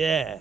Yeah.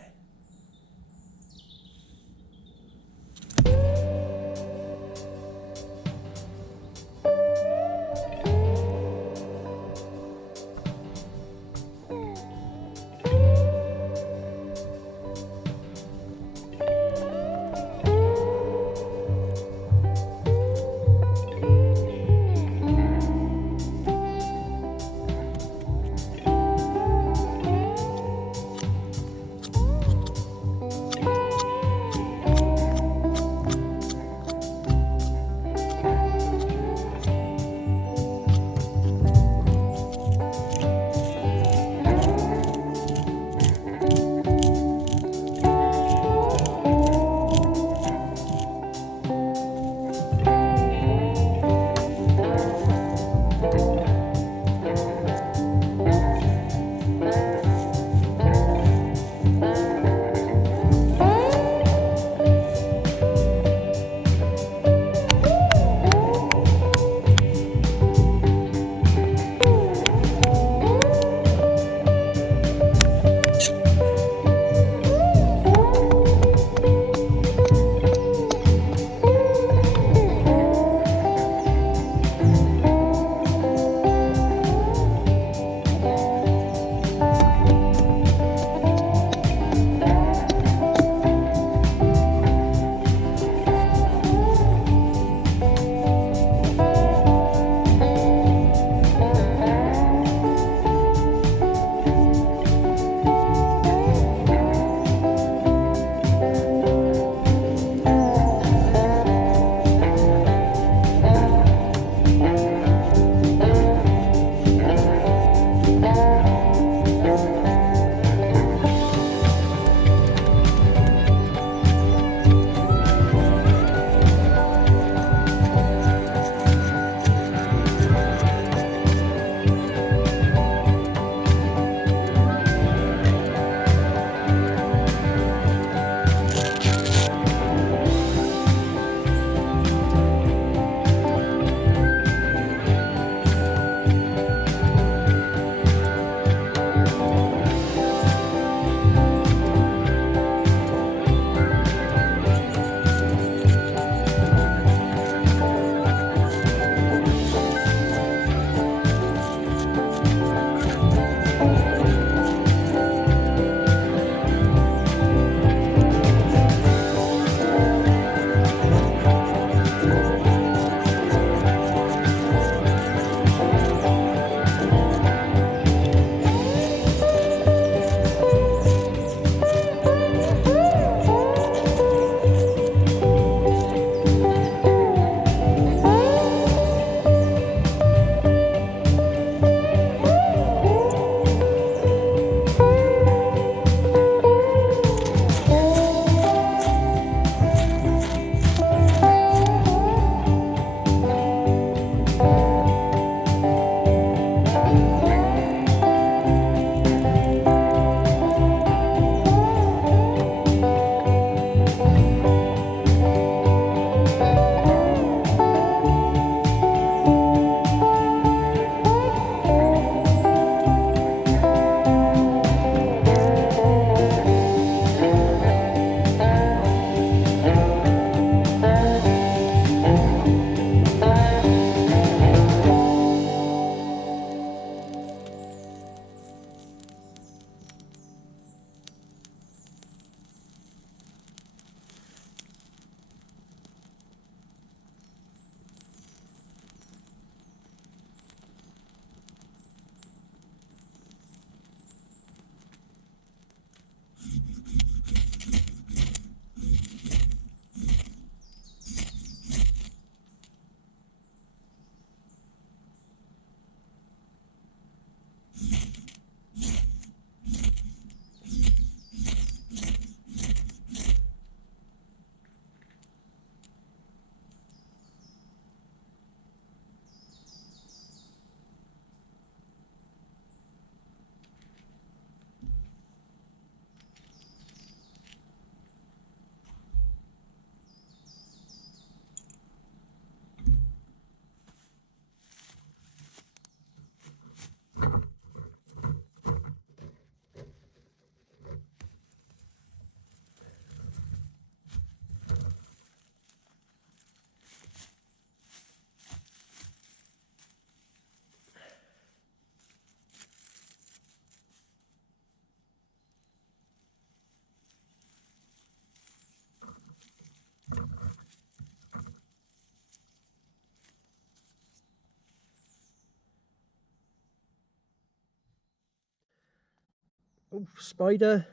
Oh, spider,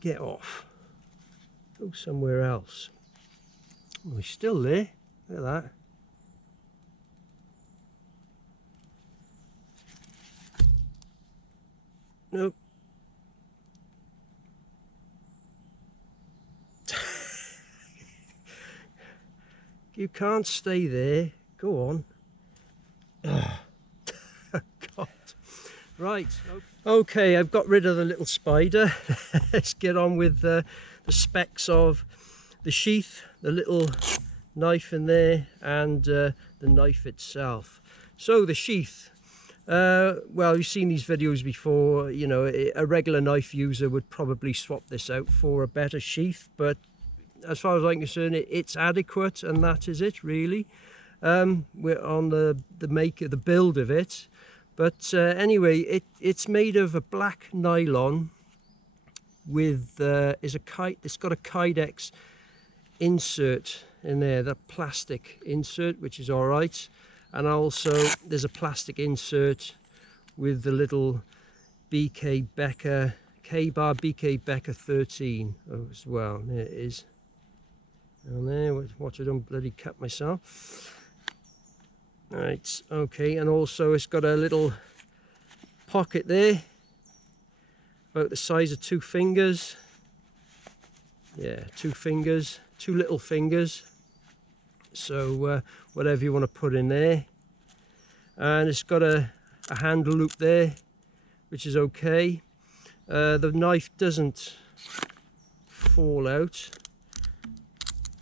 get off. Go somewhere else. Oh, he's still there. Look at that. Nope. You can't stay there. Go on. Oh, God. Right. Okay, I've got rid of the little spider. Let's get on with the specs of the sheath, the little knife in there, and the knife itself. So the sheath. Well, you've seen these videos before. You know, a regular knife user would probably swap this out for a better sheath, but as far as I'm concerned, it's adequate, and that is it really. We're on the build of it, but anyway, it's made of a black nylon with it's got a Kydex insert in there, that plastic insert, which is all right. And also there's a plastic insert with the little becker K-bar BK Becker 13 as well. There it is. And there, watch I don't bloody cut myself. Right, okay, and also it's got a little pocket there, about the size of 2 fingers. Yeah, 2 fingers, 2 little fingers. So whatever you want to put in there. And it's got a handle loop there, which is okay. The knife doesn't fall out.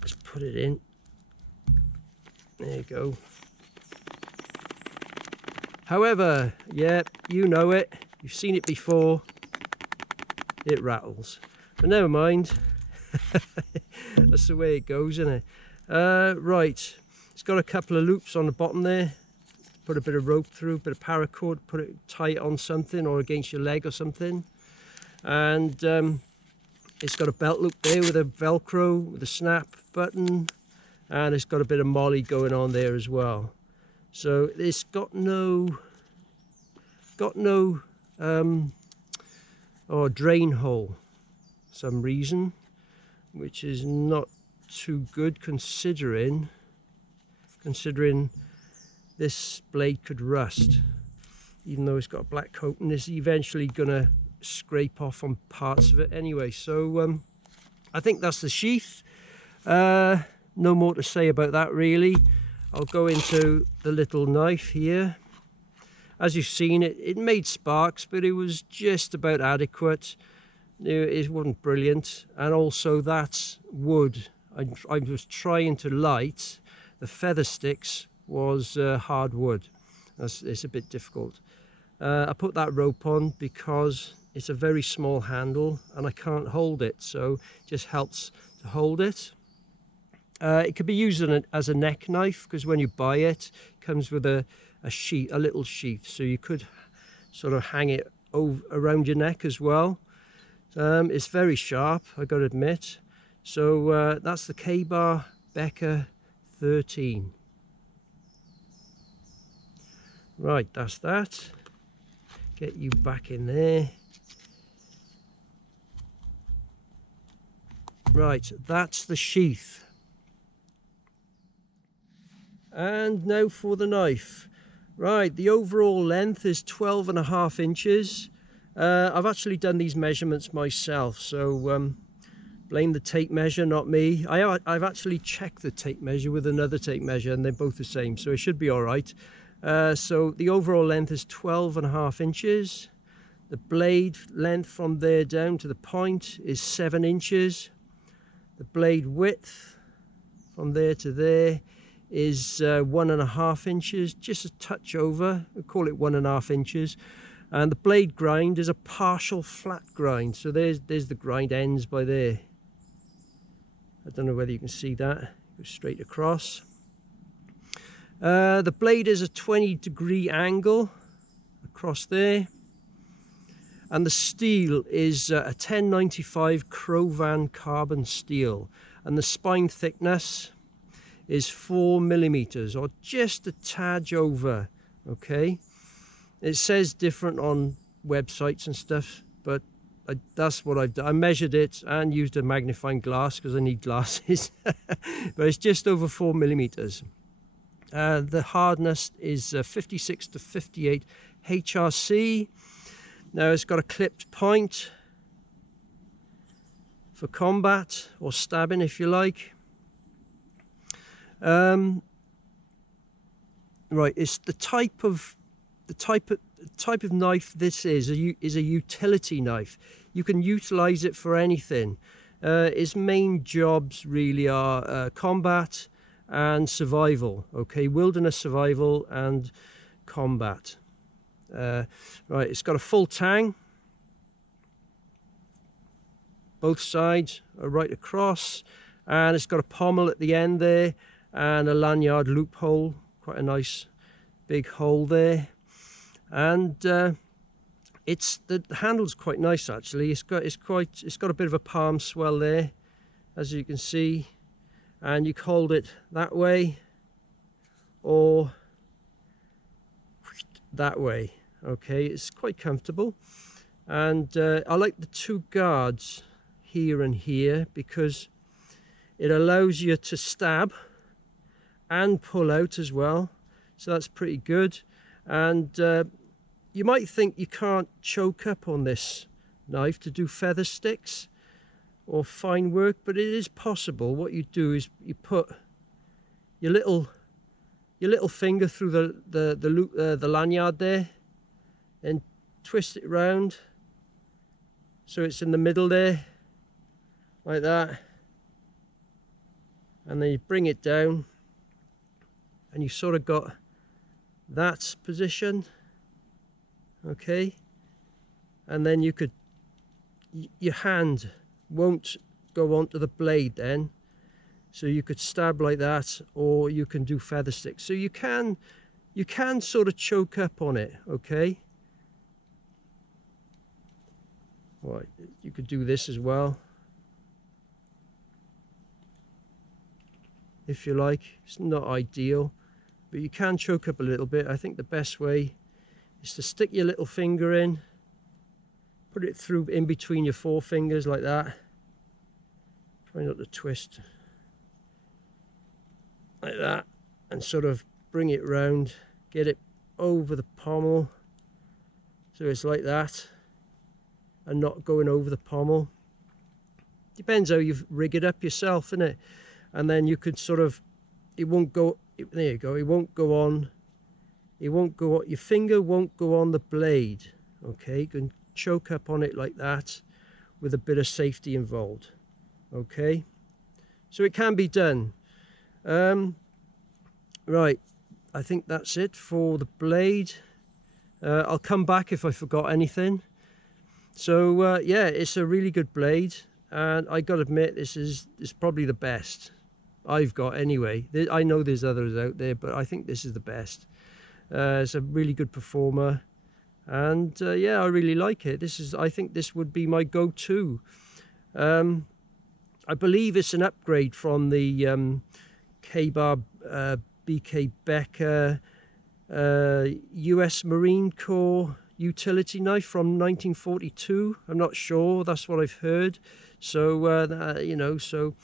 Let's put it in. There you go. However, yeah, you know it. You've seen it before. It rattles. But never mind. That's the way it goes, isn't it? Right, it's got a couple of loops on the bottom there. Put a bit of rope through, a bit of paracord, tie it on something or against your leg or something. And it's got a belt loop there with a Velcro, with a snap button, and it's got a bit of molly going on there as well. So it's got no drain hole for some reason, which is not too good considering this blade could rust, even though it's got a black coat, and it's eventually gonna scrape off on parts of it anyway. So I think that's the sheath. No more to say about that really. I'll go into the little knife here. As you've seen, it made sparks, but it was just about adequate. It wasn't brilliant. And also that wood I was trying to light, the feather sticks, was hard wood. It's a bit difficult. I put that rope on because it's a very small handle and I can't hold it, so it just helps to hold it. It could be used as a neck knife, because when you buy it, it comes with a little sheath, so you could sort of hang it around your neck as well. It's very sharp, I got to admit. So that's the K-bar Becker 13. Right, that's that. Get you back in there. Right, that's the sheath. And now for the knife. Right, the overall length is 12.5 inches. I've actually done these measurements myself, so blame the tape measure, not me. I've actually checked the tape measure with another tape measure and they're both the same, so it should be all right. So the overall length is 12.5 inches. The blade length from there down to the point is 7 inches. The blade width from there to there is 1.5 inches, just a touch over. We'll call it 1.5 inches. And the blade grind is a partial flat grind. So there's the grind ends by there. I don't know whether you can see that. Go straight across. The blade is a 20-degree angle across there. And the steel is a 1095 Crovan carbon steel. And the spine thickness is 4 millimeters, or just a tad over, okay? It says different on websites and stuff, but that's what I've done. I measured it and used a magnifying glass because I need glasses. But it's just over 4 millimeters. The hardness is 56 to 58 HRC. Now it's got a clipped point for combat or stabbing, if you like. Right, it's the type of knife this is a utility knife. You can utilize it for anything. Its main jobs really are combat and survival. Okay, wilderness survival and combat. Right, it's got a full tang. Both sides are right across, and it's got a pommel at the end there and a lanyard loophole, quite a nice big hole there. And it's the handle's quite nice actually. It's got a bit of a palm swell there, as you can see, and you can hold it that way or that way. Okay, it's quite comfortable, and I like the two guards here and here because it allows you to stab and pull out as well, so that's pretty good. And you might think you can't choke up on this knife to do feather sticks or fine work, but it is possible. What you do is you put your little finger through the lanyard there and twist it round so it's in the middle there, like that, and then you bring it down and you sort of got that position. Okay, and then your hand won't go onto the blade then, so you could stab like that, or you can do feather sticks. So you can sort of choke up on it. Okay, right, you could do this as well if you like. It's not ideal, but you can choke up a little bit. I think the best way is to stick your little finger in, put it through in between your forefingers like that. Try not to twist like that, and sort of bring it round, get it over the pommel so it's like that and not going over the pommel. Depends how you rig it up yourself, innit? And then you could sort of, it won't go, there you go, it won't go on. It won't go, your finger won't go on the blade. Okay, you can choke up on it like that with a bit of safety involved. Okay, so it can be done. Right, I think that's it for the blade. I'll come back if I forgot anything. So yeah, it's a really good blade, and I gotta admit, this is probably the best I've got anyway. I know there's others out there, but I think this is the best. It's a really good performer, and yeah, I really like it. I think this would be my go-to. I believe it's an upgrade from the Ka-Bar BK Becker US Marine Corps utility knife from 1942. I'm not sure, that's what I've heard. So you know, so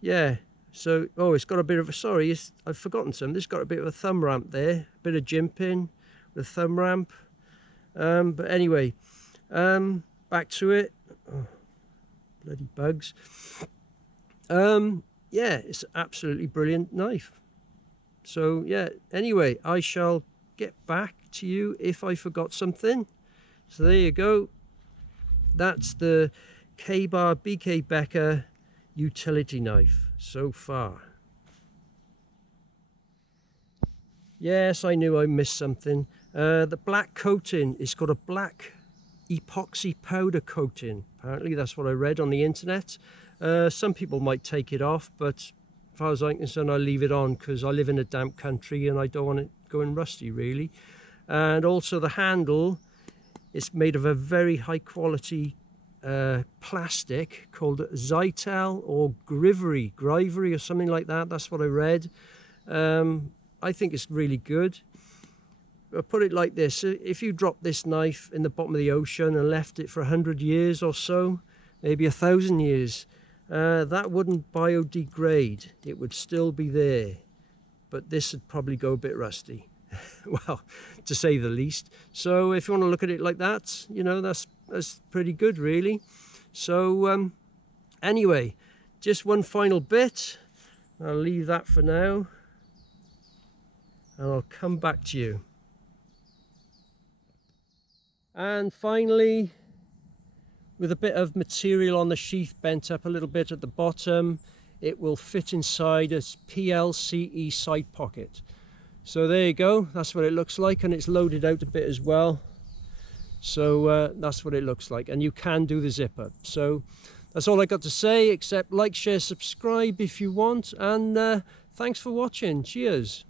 yeah. So, oh, it's got a bit of a, sorry, I've forgotten something. It's got a bit of a thumb ramp there, a bit of jimping with a thumb ramp. But anyway, back to it. Oh, bloody bugs. Yeah, it's an absolutely brilliant knife. So, yeah, anyway, I shall get back to you if I forgot something. So there you go. That's the Ka-Bar BK Becker utility knife so far. Yes, I knew I missed something. The black coating, it's got a black epoxy powder coating. Apparently that's what I read on the internet. Some people might take it off, but as far as I'm concerned, I leave it on because I live in a damp country and I don't want it going rusty really. And also the handle is made of a very high quality plastic called Zytel or Grivery or something like that. That's what I read. I think it's really good. I'll put it like this. If you drop this knife in the bottom of the ocean and left it for 100 years or so, maybe 1,000 years, that wouldn't biodegrade. It would still be there, but this would probably go a bit rusty. Well, to say the least. So if you want to look at it like that, you know, that's pretty good, really. So anyway, just one final bit. I'll leave that for now, and I'll come back to you. And finally, with a bit of material on the sheath bent up a little bit at the bottom, it will fit inside a PLCE side pocket. So there you go, that's what it looks like, and it's loaded out a bit as well. So that's what it looks like, and you can do the zip up. So that's all I got to say, except like, share, subscribe if you want, and thanks for watching. Cheers.